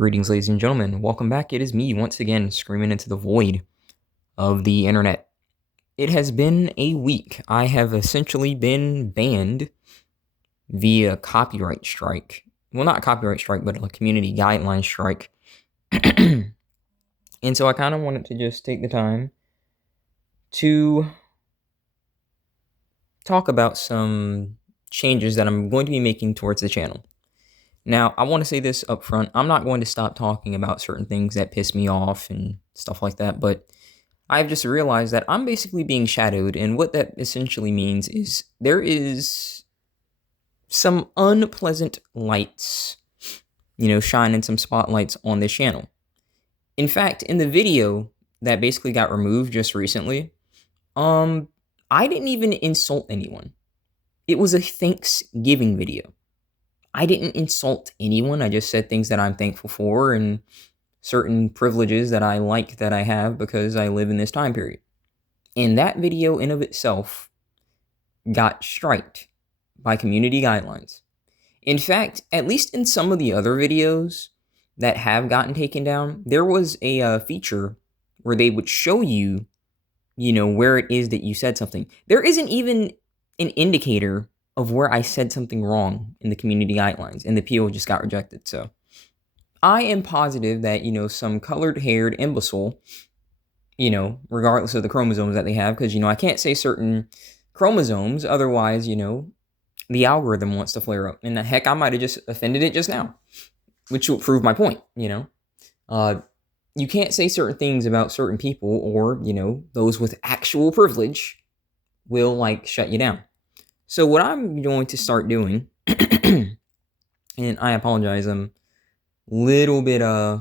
Greetings, ladies and gentlemen. Welcome back. It is me once again screaming into the void of the internet. It has been a week. I have essentially been banned via copyright strike. Well, not copyright strike, but a community guideline strike. And so I kind of wanted to just take the time to talk about some changes that I'm going to be making towards the channel. Now, I want to say this up front. I'm not going to stop talking about certain things that piss me off and stuff like that, but I've just realized that I'm basically being shadowed, and what that essentially means is there is some unpleasant lights, shining some spotlights on this channel. In fact, in the video that basically got removed just recently, I didn't even insult anyone. It was a Thanksgiving video. I didn't insult anyone. I just said things that I'm thankful for and certain privileges that I like that I have because I live in this time period. And that video in of itself got striked by community guidelines. In fact, at least in some of the other videos that have gotten taken down, there was a feature where they would show you, where it is that you said something. There isn't even an indicator of where I said something wrong in the community guidelines, and the appeal just got rejected. So I am positive that, some colored-haired imbecile, regardless of the chromosomes that they have, because, I can't say certain chromosomes, otherwise, the algorithm wants to flare up. And the heck, I might have just offended it just now, which will prove my point, You can't say certain things about certain people, or, those with actual privilege will, shut you down. So what I'm going to start doing, and I apologize, I'm a little bit, I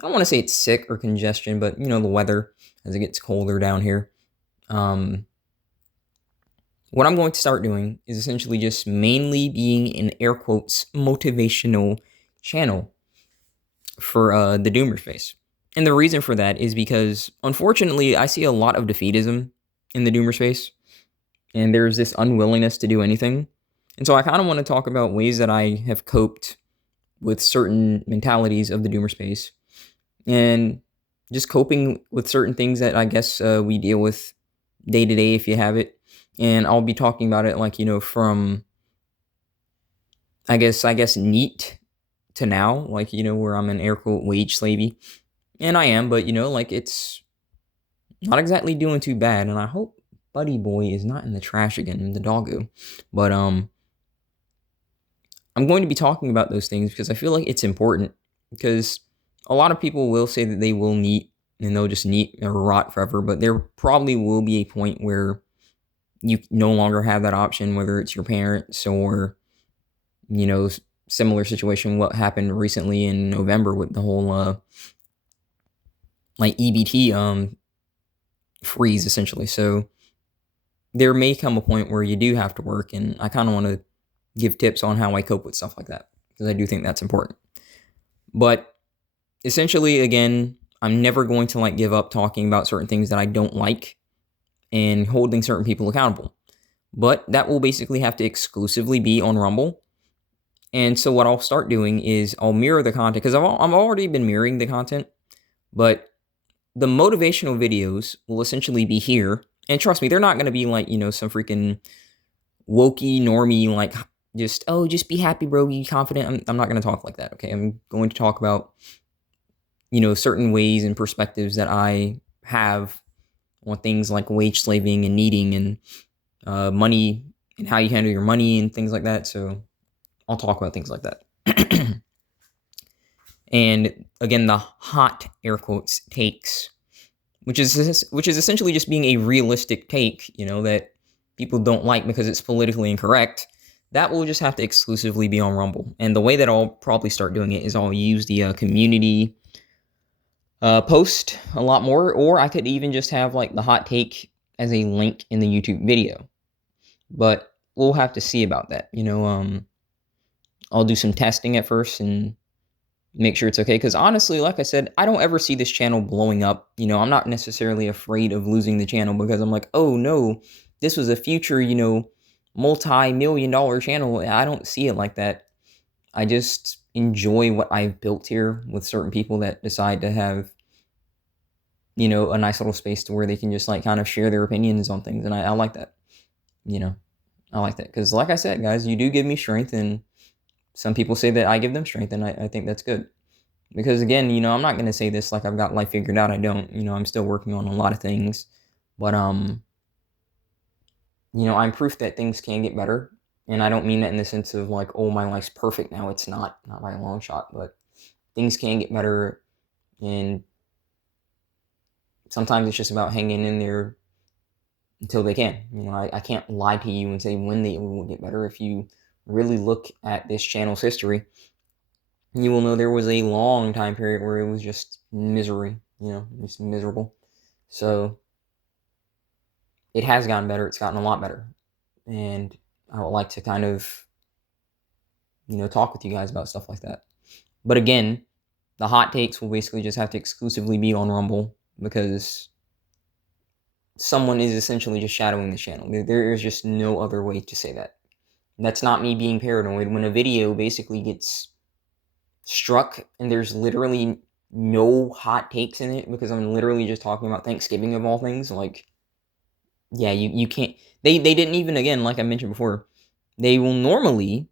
don't want to say it's sick or congestion, but, the weather as it gets colder down here. What I'm going to start doing is essentially just mainly being in air quotes motivational channel for the Doomer space. And the reason for that is because, unfortunately, I see a lot of defeatism in the Doomer space. And there's this unwillingness to do anything. And so I kind of want to talk about ways that I have coped with certain mentalities of the Doomer space. And just coping with certain things that I guess we deal with day to day if you have it. And I'll be talking about it from, I guess neat to now. Where I'm an air quote wage slavey. And I am, but it's not exactly doing too bad. And I hope Buddy Boy is not in the trash again, in the doggo. But I'm going to be talking about those things because I feel like it's important. Because a lot of people will say that they will NEET and they'll just NEET or rot forever. But there probably will be a point where you no longer have that option, whether it's your parents or, similar situation. What happened recently in November with the whole EBT freeze, essentially. So there may come a point where you do have to work, and I kind of want to give tips on how I cope with stuff like that, because I do think that's important. But essentially, again, I'm never going to give up talking about certain things that I don't like and holding certain people accountable. But that will basically have to exclusively be on Rumble. And so what I'll start doing is I'll mirror the content, because I've already been mirroring the content, but the motivational videos will essentially be here. And trust me, they're not going to be some freaking wokey, normie, just be happy, bro, be confident. I'm not going to talk like that, okay? I'm going to talk about, certain ways and perspectives that I have on things like wage slaving and needing and money and how you handle your money and things like that. So I'll talk about things like that. And again, the hot air quotes takes, which is essentially just being a realistic take, that people don't like because it's politically incorrect. That will just have to exclusively be on Rumble. And the way that I'll probably start doing it is I'll use the community post a lot more, or I could even just have the hot take as a link in the YouTube video. But we'll have to see about that. I'll do some testing at first and make sure it's okay. Because honestly, like I said, I don't ever see this channel blowing up. I'm not necessarily afraid of losing the channel because I'm like, oh no, this was a future, multi-million-dollar channel. I don't see it like that. I just enjoy what I've built here with certain people that decide to have, a nice little space to where they can just like kind of share their opinions on things. And I like that, you know, I like that. Because like I said, guys, you do give me strength, and some people say that I give them strength, and I think that's good. Because again, I'm not going to say this like I've got life figured out. I don't. I'm still working on a lot of things. But, I'm proof that things can get better. And I don't mean that in the sense of like, oh, my life's perfect now. It's not by a long shot. But things can get better. And sometimes it's just about hanging in there until they can. I can't lie to you and say when they will get better. If you really look at this channel's history, you will know there was a long time period where it was just misery, just miserable. So it has gotten better. It's gotten a lot better. And I would like to kind of, talk with you guys about stuff like that. But again, the hot takes will basically just have to exclusively be on Rumble, because someone is essentially just shadowing the channel. There is just no other way to say that. That's not me being paranoid. When a video basically gets struck and there's literally no hot takes in it, because I'm literally just talking about Thanksgiving of all things, like, yeah, you can't. They didn't even, again, like I mentioned before, they will normally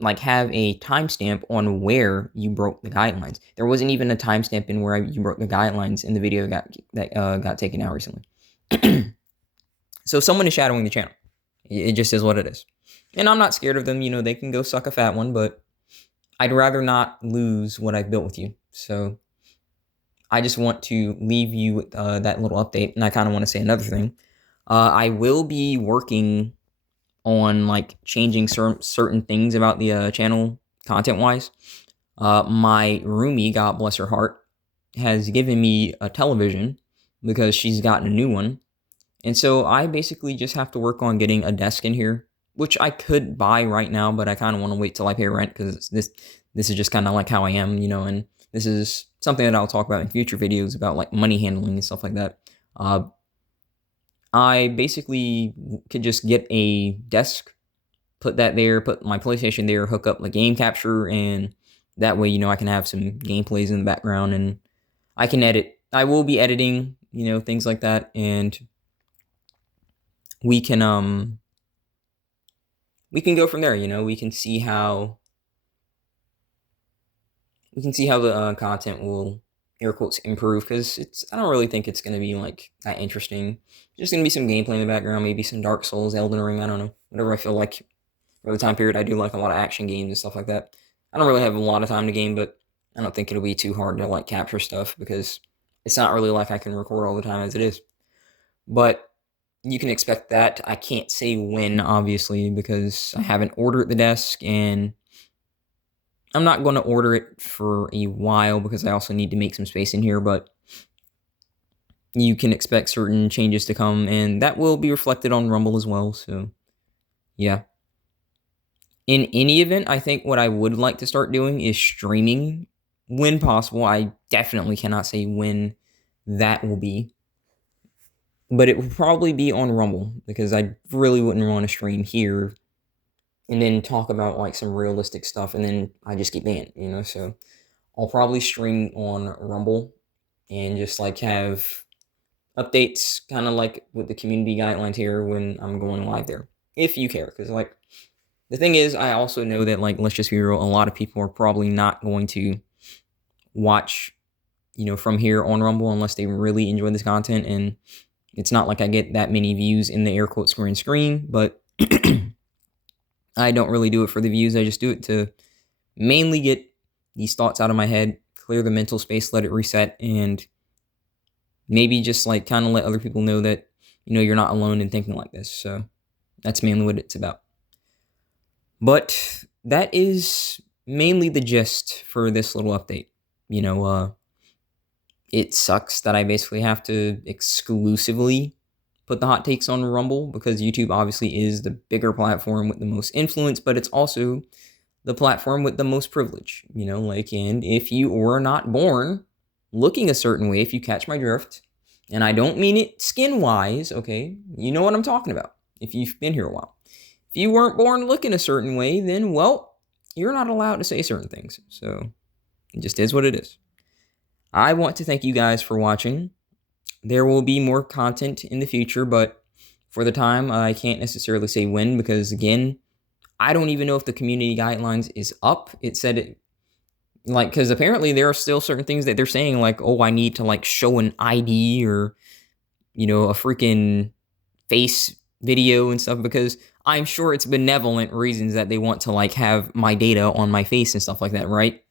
like have a timestamp on where you broke the guidelines. There wasn't even a timestamp in where you broke the guidelines in the video that got taken out recently. So someone is shadowing the channel. It just is what it is. And I'm not scared of them. They can go suck a fat one, but I'd rather not lose what I've built with you. So I just want to leave you with that little update. And I kind of want to say another thing. I will be working on like changing certain things about the channel content-wise. My roomie, God bless her heart, has given me a television because she's gotten a new one. And so I basically just have to work on getting a desk in here, which I could buy right now, but I kind of want to wait till I pay rent, because this is just kind of like how I am, and this is something that I'll talk about in future videos about like money handling and stuff like that. I basically could just get a desk, put that there, put my PlayStation there, hook up the game capture, and that way, I can have some gameplays in the background and I can edit. I will be editing, things like that, and we can go from there. We can see how the content will, air quotes, improve, because I don't really think it's going to be like that interesting. Just going to be some gameplay in the background, maybe some Dark Souls, Elden Ring, I don't know, whatever I feel like. For the time period, I do like a lot of action games and stuff like that. I don't really have a lot of time to game, but I don't think it'll be too hard to like capture stuff, because it's not really like I can record all the time as it is. But you can expect that. I can't say when, obviously, because I haven't ordered the desk, and I'm not going to order it for a while because I also need to make some space in here. But you can expect certain changes to come, and that will be reflected on Rumble as well. So yeah. In any event, I think what I would like to start doing is streaming when possible. I definitely cannot say when that will be, but it will probably be on Rumble, because I really wouldn't want to stream here and then talk about like some realistic stuff and then I just get banned, so I'll probably stream on Rumble and just like have updates, kind of like with the community guidelines here when I'm going live there, if you care. Because like, the thing is, I also know that, like, let's just be real, a lot of people are probably not going to watch, from here on Rumble unless they really enjoy this content. And it's not like I get that many views in the air quote screen, but I don't really do it for the views. I just do it to mainly get these thoughts out of my head, clear the mental space, let it reset, and maybe just like kind of let other people know that, you're not alone in thinking like this. So that's mainly what it's about. But that is mainly the gist for this little update. It sucks that I basically have to exclusively put the hot takes on Rumble, because YouTube obviously is the bigger platform with the most influence, but it's also the platform with the most privilege, and if you were not born looking a certain way, if you catch my drift, and I don't mean it skin-wise, okay, you know what I'm talking about if you've been here a while. If you weren't born looking a certain way, then, well, you're not allowed to say certain things. So it just is what it is. I want to thank you guys for watching. There will be more content in the future, but for the time, I can't necessarily say when because, again, I don't even know if the community guidelines is up. It said it, like, because apparently there are still certain things that they're saying, like, oh, I need to, like, show an ID or, a freaking face video and stuff, because I'm sure it's benevolent reasons that they want to, like, have my data on my face and stuff like that, right?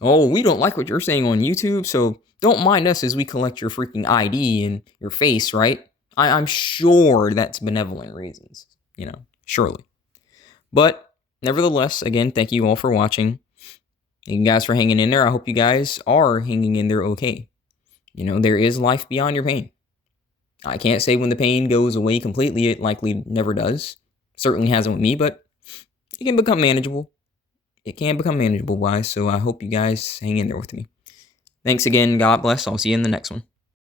Oh, we don't like what you're saying on YouTube, so don't mind us as we collect your freaking ID and your face, right? I'm sure that's benevolent reasons, surely. But nevertheless, again, thank you all for watching. Thank you guys for hanging in there. I hope you guys are hanging in there okay. There is life beyond your pain. I can't say when the pain goes away completely. It likely never does. Certainly hasn't with me, but it can become manageable. It can become manageable, guys. So I hope you guys hang in there with me. Thanks again. God bless. I'll see you in the next one.